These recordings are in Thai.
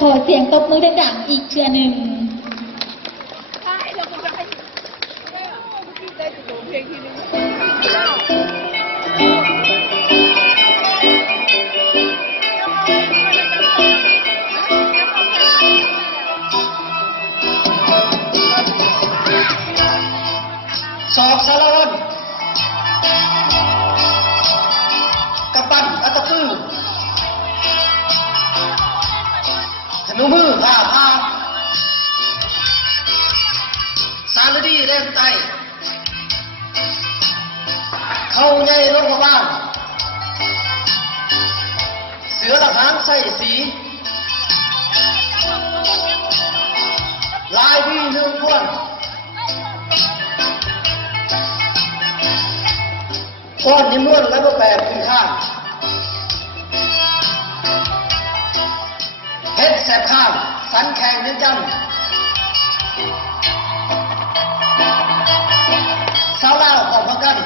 ขอเสียงตบมือดังๆอีกเชือหนึ่งใช่เราคงจะให้ได้แบบพี่ได้จะดูเพลงทีนึงสอบสารวัตรกัปตันอัตตปื้อธนูมือผ่าสารดีเล่มไตเข้าในโรงพยาบาลเสือละหางใส่สีลายวีหนึ่งพวนก้อนยิ้มล้วนและก็แปดขึ้นข้างเฮ็ดแสบข้างสันแข่งเน้นจันสาวลาวออกมากัน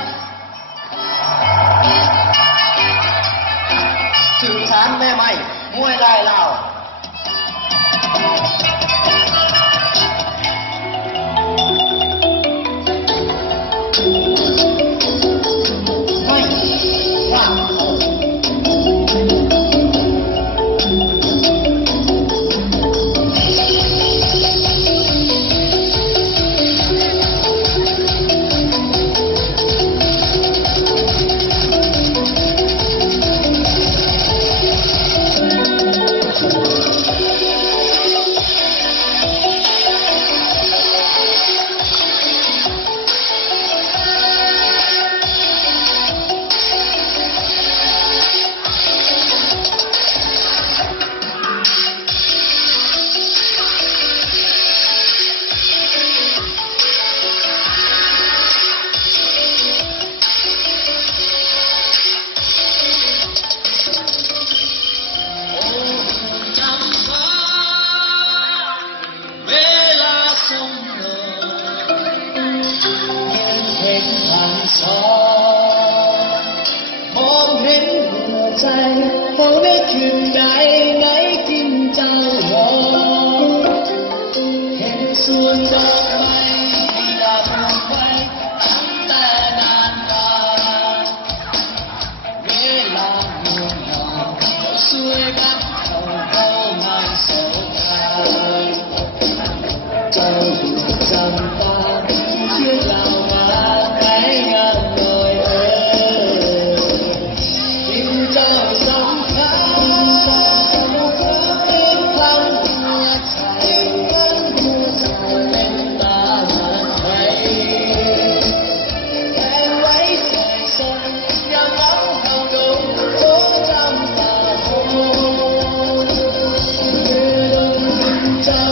สื่อสารแม่ใหม่มวยลายลาวมองเห็นหัวใจเขาได้คืนใดไหนกินเจ้าหอมเห็นส่วนดอกไม้ที่ดาบลงไปตั้งแต่นานกาลเวลาเมื่อนอนเขาสวยกันเขางานโศกาเจ้าอยู่จำตาเชื่อเรามาใครงานหน่อยเจ้าสำคัญเป็นพลังหัวใจเป็นตาหาใครแทงไว้ใส่สนยามน้ำเข้าดงโจจำตาโหเมื่อดมเจ้า